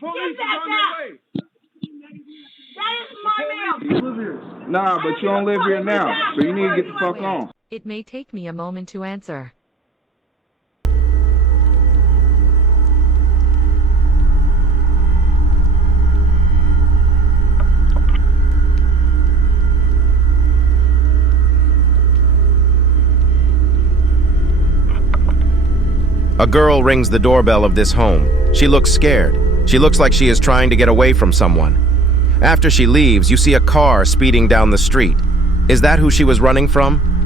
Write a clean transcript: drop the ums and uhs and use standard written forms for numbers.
police is on their way. That is my mail. Nah, but you don't live here now, so you need to get the fuck on. It may take me a moment to answer. A girl rings the doorbell of this home. She looks scared. She looks like she is trying to get away from someone. After she leaves, you see a car speeding down the street. Is that who she was running from?